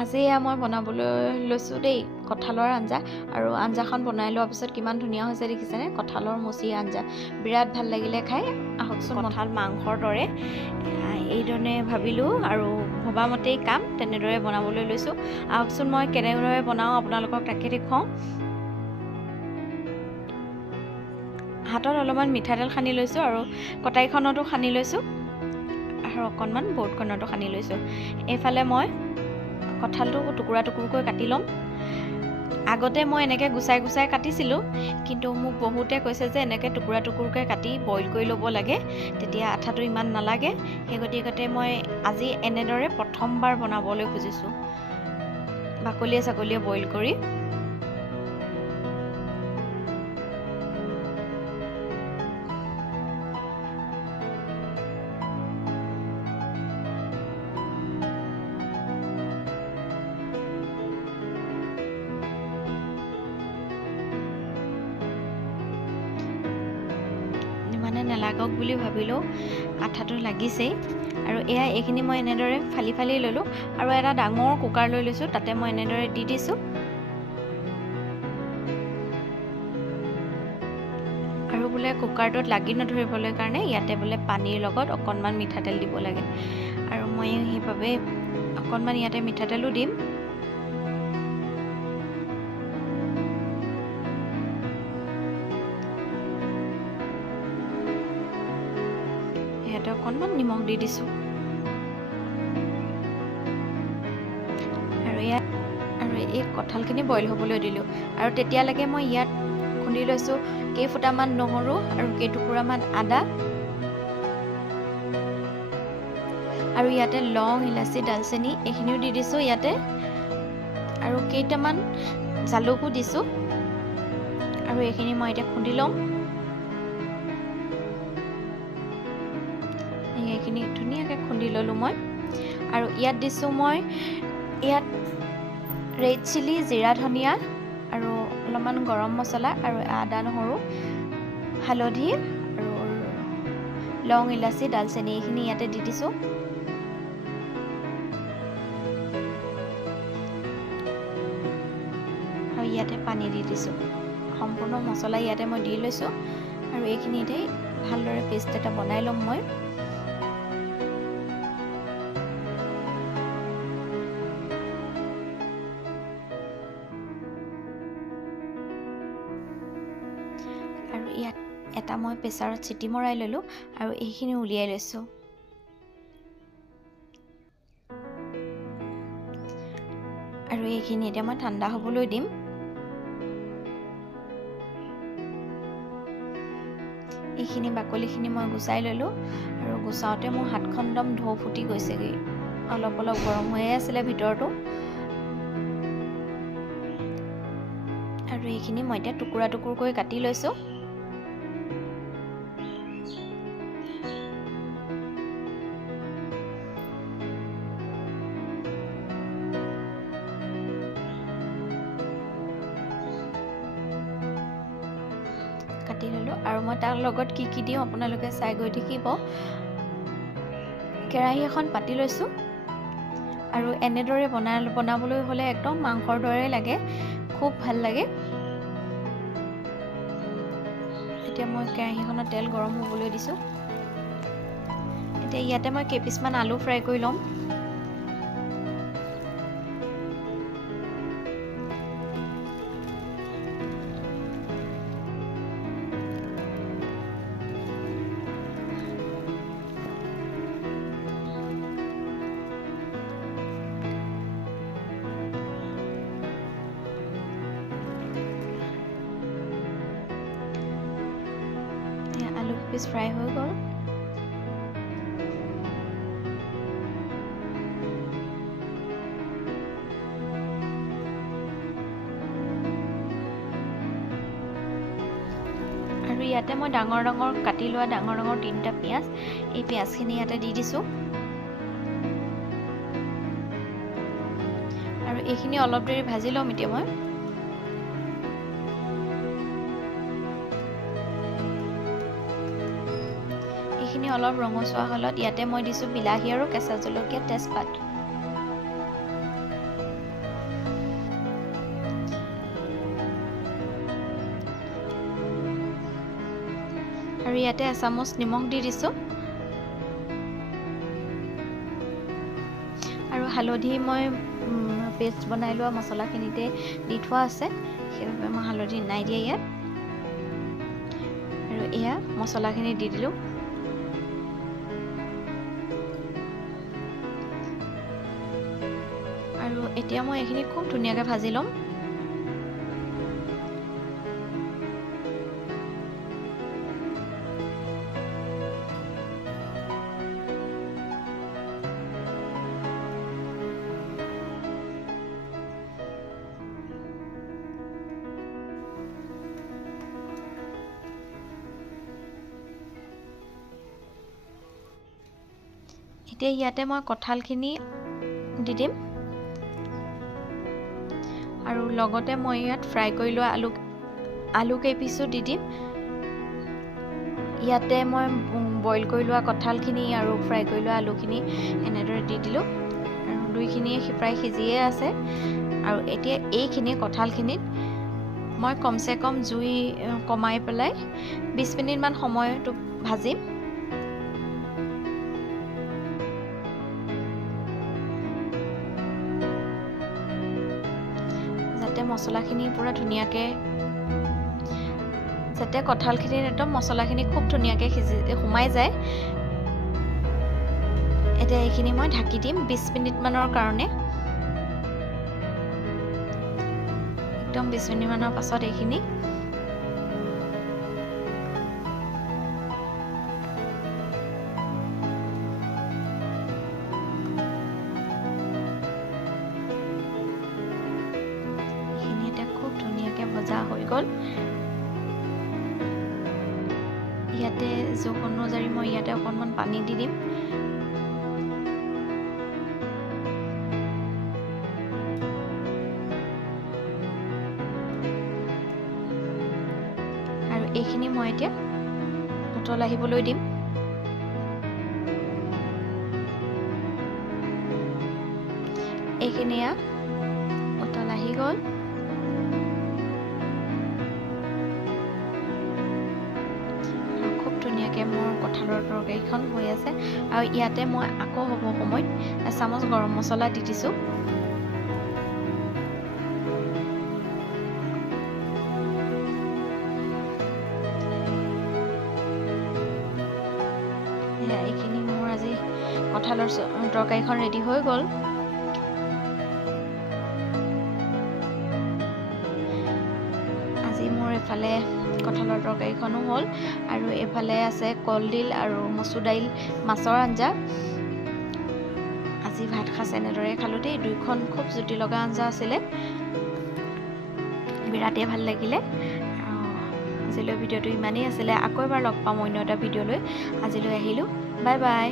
আজি মই বনাবলৈ লৈছোঁ দেই কঁঠালৰ আঞ্জা। আৰু আঞ্জাখন বনাই লোৱাৰ পিছত কিমান ধুনীয়া হৈছে দেখিছেনে? কঁঠালৰ মুচি আঞ্জা বিৰাট ভাল লাগিলে খাই। আহকচোন, কঁঠাল মাংসৰ দৰে এইধৰণে ভাবিলোঁ আৰু ভবামতেই কাম তেনেদৰে বনাবলৈ লৈছোঁ। আহকচোন মই কেনেদৰে বনাওঁ আপোনালোকক তাকে দেখুৱাওঁ। হাতত অলপমান মিঠাতেল সানি লৈছোঁ আৰু কটাৰীখনতো সানি লৈছোঁ আৰু অকণমান বৰ্ডখনতো সানি লৈছোঁ। এইফালে মই কঁঠালটো টুকুৰা টুকুৰকৈ কাটি ল'ম। আগতে মই এনেকৈ গুচাই গুচাই কাটিছিলোঁ, কিন্তু মোক বহুতে কৈছে যে এনেকৈ টুকুৰা টুকুৰকৈ কাটি বইল কৰি ল'ব লাগে, তেতিয়া আঠাটো ইমান নালাগে। সেই গতিকে মই আজি এনেদৰে প্ৰথমবাৰ বনাবলৈ খুজিছোঁ, বাকলিয়ে ছাকলিয়ে বইল কৰি। মানে নালাগক বুলি ভাবিলেও আঠাটো লাগিছেই। আৰু এইখিনি মই এনেদৰে ফালি ফালি ল'লোঁ আৰু এটা ডাঙৰ কুকাৰ লৈ লৈছোঁ, তাতে মই এনেদৰে দি দিছোঁ। আৰু বোলে কুকাৰটোত লাগি নধৰিবলৈ কাৰণে ইয়াতে বোলে পানীৰ লগত অকণমান মিঠাতেল দিব লাগে, আৰু মই সেইবাবে অকণমান ইয়াতে মিঠাতেলো দিম। ইয়াতে অকণমান নিমখ দি দিছোঁ। আৰু এই কঁঠালখিনি বইল হ'বলৈ দিলোঁ। আৰু তেতিয়ালৈকে মই ইয়াত খুন্দি লৈছোঁ কেইফুটামান নহৰু আৰু কেইটুকুৰামান আদা, আৰু ইয়াতে লং, ইলাচি, ডালচেনি এইখিনিও দি দিছোঁ ইয়াতে, আৰু কেইটামান জালুকো দিছোঁ। আৰু এইখিনি মই এতিয়া খুন্দি ল'ম। এইখিনি ধুনীয়াকৈ খুন্দি ল'লোঁ মই। আৰু ইয়াত দিছোঁ মই ৰেড চিলি, জিৰা, ধনিয়া আৰু অলপমান গৰম মছলা আৰু আদা, নহৰু, হালধি আৰু লং, ইলাচি, ডালচেনি এইখিনি ইয়াতে দি দিছোঁ। আৰু ইয়াতে পানী দি দিছোঁ। সম্পূৰ্ণ মছলা ইয়াতে মই দি লৈছোঁ। আৰু এইখিনিতে ভালদৰে পেষ্ট এটা বনাই ল'ম মই। আৰু ইয়াত এটা মই প্ৰেছাৰত চিটি মৰাই ল'লোঁ আৰু এইখিনি উলিয়াই লৈছোঁ। আৰু এইখিনি এতিয়া মই ঠাণ্ডা হ'বলৈ দিম। এইখিনি বাকলিখিনি মই গুচাই ল'লোঁ, আৰু গুচাওঁতে মোৰ হাতখন একদম ঢৌ ফুটি গৈছেগৈ। অলপ অলপ গৰম হৈয়ে আছিলে ভিতৰতো। আৰু এইখিনি মই এতিয়া টুকুৰা টুকুৰকৈ কাটি লৈছোঁ। কাটি ল'লোঁ, আৰু মই তাৰ লগত কি কি দিওঁ আপোনালোকে চাই গৈ থাকিব। কেৰাহী এখন পাতি লৈছোঁ, আৰু এনেদৰে বনাবলৈ হ'লে একদম মাংসৰ দৰে লাগে, খুব ভাল লাগে। এতিয়া মই কেৰাহীখনত তেল গৰম হ'বলৈ দিছোঁ। এতিয়া ইয়াতে মই কেইপিচমান আলু ফ্ৰাই কৰি ল'ম। আলু পিচ ফ্ৰাই হৈ গ'ল। আৰু ইয়াতে মই ডাঙৰ ডাঙৰ কাটি লোৱা ডাঙৰ ডাঙৰ 3টা পিঁয়াজ, এই পিঁয়াজখিনি ইয়াতে দি দিছোঁ। আৰু এইখিনি অলপ দেৰি ভাজি ল'ম এতিয়া মই। এইখিনি অলপ ৰঙচুৱা হ'লত ইয়াতে মই দিছোঁ বিলাহী আৰু কেঁচা জলকীয়া, তেজপাত। আৰু ইয়াতে এচামুচ নিমখ দি দিছোঁ আৰু হালধি মই পেষ্ট বনাই লোৱা মছলাখিনিতে দি থোৱা আছে সেইবাবে মই হালধি নাই দিয়া ইয়াত আৰু এয়া মছলাখিনি দি দিলোঁ আৰু এতিয়া মই এইখিনি খুব ধুনীয়াকৈ ভাজি ল'ম এতিয়া ইয়াতে মই কঁঠালখিনি দি দিম আৰু লগতে মই ইয়াত ফ্ৰাই কৰি লোৱা আলু কেইপিচো দি দিম ইয়াতে মই বইল কৰি লোৱা কঁঠালখিনি আৰু ফ্ৰাই কৰি লোৱা আলুখিনি এনেদৰে দি দিলোঁ আৰু দুইখিনি প্ৰায় সিজিয়ে আছে আৰু এতিয়া এইখিনি কঁঠালখিনিত মই কমচে কম জুই কমাই পেলাই 20 মিনিটমান সময়টো ভাজিম মছলাখিনি পুৰা ধুনীয়াকৈ যাতে কঁঠালখিনিত একদম মছলাখিনি খুব ধুনীয়াকৈ সোমাই যায় এতিয়া এইখিনি মই ঢাকি দিম 20 মিনিটমানৰ কাৰণে একদম 20 মিনিটমানৰ পাছত এইখিনি ভজা হৈ গ'ল ইয়াতে জোখ অনুযায়ী মই ইয়াতে অকণমান পানী দি দিম আৰু এইখিনি মই এতিয়া উতল আহিবলৈ দিম এইখিনি উতল আহি গ'ল ধুনীয়াকৈ মোৰ কঁঠালৰ তৰকাৰীখন হৈ আছে আৰু ইয়াতে মই আকৌ হ'ব সময়ত এচামুচ গৰম মছলা দি দিছোঁ এইখিনি মোৰ আজি কঁঠালৰ তৰকাৰীখন ৰেডি হৈ গ'ল আজি মোৰ এফালে কঁঠালৰ তৰকাৰীখনো হ'ল আৰু এফালে আছে কলডিল আৰু মচুৰ দাইল মাছৰ আঞ্জা আজি ভাত সাঁজ এনেদৰে খালোঁ দেই দুইখন খুব জুতি লগা আঞ্জা আছিলে বিৰাটেই ভাল লাগিলে আজিলৈ ভিডিঅ'টো ইমানেই আছিলে আকৌ এবাৰ লগ পাম অন্য এটা ভিডিঅ'লৈ আজিলৈ আহিলোঁ বাই বাই